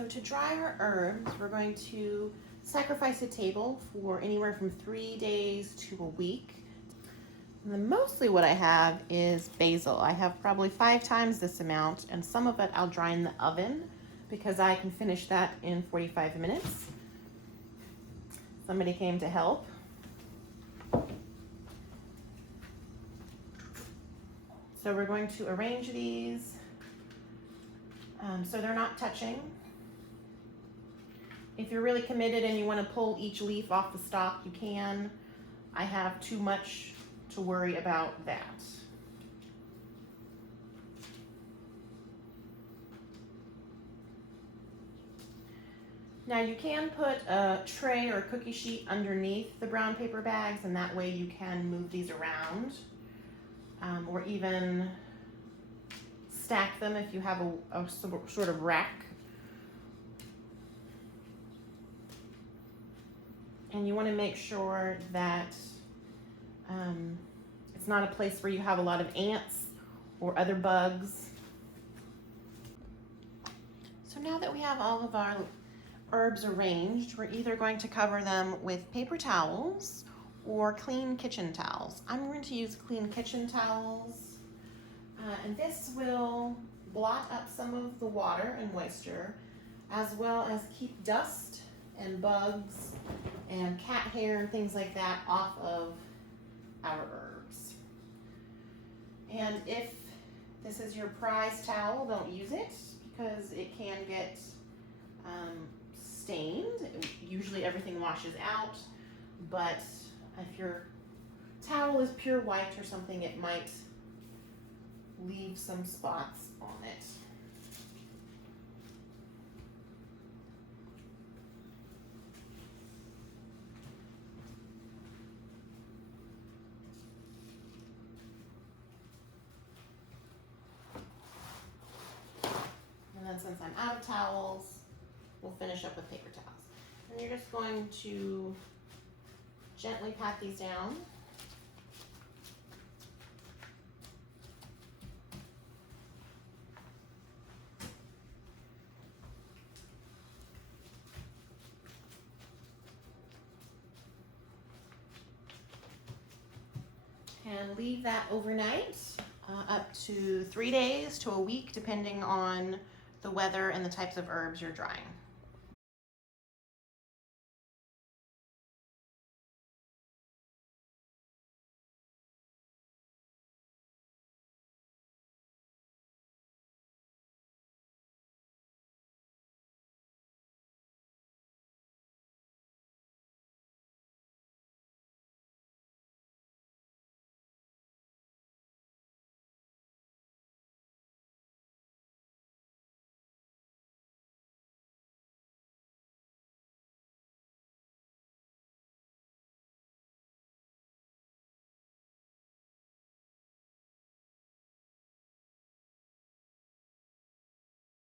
So to dry our herbs, we're going to sacrifice a table for anywhere from 3 days to a week. And then mostly what I have is basil. I have probably 5 times this amount, and some of it I'll dry in the oven because I can finish that in 45 minutes. Somebody came to help. So we're going to arrange these so they're not touching. If you're really committed and you want to pull each leaf off the stalk, you can. I have too much to worry about that. Now you can put a tray or a cookie sheet underneath the brown paper bags, and that way you can move these around, or even stack them if you have a sort of rack. And you want to make sure that it's not a place where you have a lot of ants or other bugs. So now that we have all of our herbs arranged, we're either going to cover them with paper towels or clean kitchen towels. I'm going to use clean kitchen towels, and this will blot up some of the water and moisture, as well as keep dust and bugs and cat hair and things like that off of our herbs. And if this is your prized towel, don't use it because it can get stained. Usually everything washes out, but if your towel is pure white or something, it might leave some spots on it. And then since I'm out of towels, we'll finish up with paper towels. And you're just going to gently pat these down. And leave that overnight, up to 3 days to a week, depending on the weather and the types of herbs you're drying.